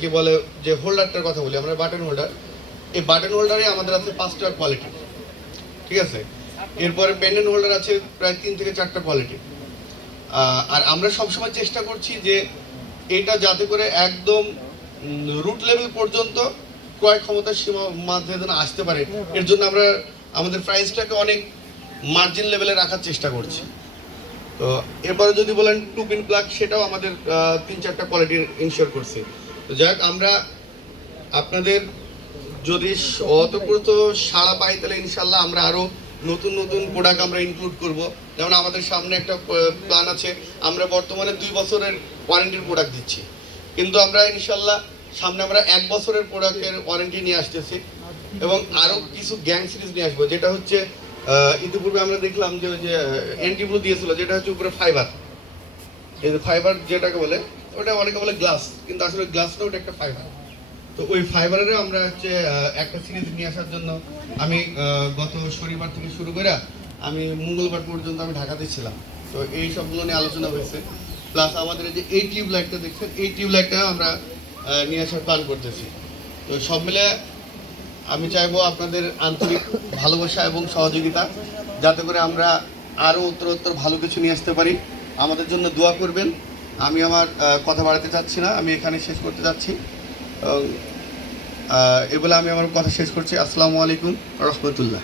কি বলে যে হোল্ডারটার কথা বলি আমরা, বাটন হোল্ডার। এই বাটন হোল্ডারে আমাদের আছে 5টা কোয়ালিটি, ঠিক আছে। এরপরে পেন্ডেন্ট হোল্ডার আছে প্রায় 3 থেকে 4টা কোয়ালিটি। আর আমরা সবসময় চেষ্টা করছি যে এটা যাতে করে একদম রুট লেভেল পর্যন্ত ক্রয় ক্ষমতার সীমার মাঝে যেন আসতে পারে, এর জন্য আমরা আমাদের প্রাইসটাকে অনেক মার্জিন লেভেলে রাখার চেষ্টা করছি। তো এরপরে যদি বলেন 2 পিন প্লাগ, সেটাও আমাদের 3-4টা কোয়ালিটির ইনশিওর করছি। তো যাক, আমরা আপনাদের যদি অতপ্রত সাড়া পাই তাহলে ইনশাল্লাহ আমরা আরও নতুন নতুন প্রোডাক্ট আমরা ইনক্লুড করব। যেমন আমাদের সামনে একটা প্ল্যান আছে, আমরা বর্তমানে 2 বছরের ওয়ারেন্টির প্রোডাক্ট দিচ্ছি, কিন্তু আমরা ইনশাল্লাহ সামনে আমরা 1 বছরের প্রোডাক্টের ওয়ারেন্টি নিয়ে আসতেছি এবং আরও কিছু গ্যাং সিরিজ নিয়ে আসবো, যেটা হচ্ছে ইতিপূর্বে আমরা দেখলাম যে ওই যে এনটিব্লু দিয়েছিল, যেটা হচ্ছে উপরে ফাইবার। এই যে ফাইবার যেটাকে বলে, ওটা অনেকে বলে গ্লাস, কিন্তু আসলে গ্লাস না, ওটা একটা ফাইবার। তো ওই ফাইবারেরও আমরা হচ্ছে একটা সিরিজ নিয়ে আসার জন্য আমি গত শনিবার থেকে শুরু করে আমি মঙ্গলবার পর্যন্ত আমি ঢাকাতে ছিলাম। তো এই সবগুলো নিয়ে আলোচনা হয়েছে। প্লাস আমাদের এই টিউব লাইটটা দেখছেন, এই টিউব লাইটটা আমরা নিয়ে আসার প্ল্যান করতেছি। তো সব মিলে আমি চাইবো আপনাদের আন্তরিক ভালোবাসা এবং সহযোগিতা, যাতে করে আমরা আরও উত্তরোত্তর ভালো কিছু নিয়ে আসতে পারি। আমাদের জন্য দোয়া করবেন। আমি আমার কথা বাড়াতে চাচ্ছি না, আমি এখানে শেষ করতে যাচ্ছি। এ বলে আমি আমার কথা শেষ করছি। আসসালামু আলাইকুম রহমতুল্লাহ।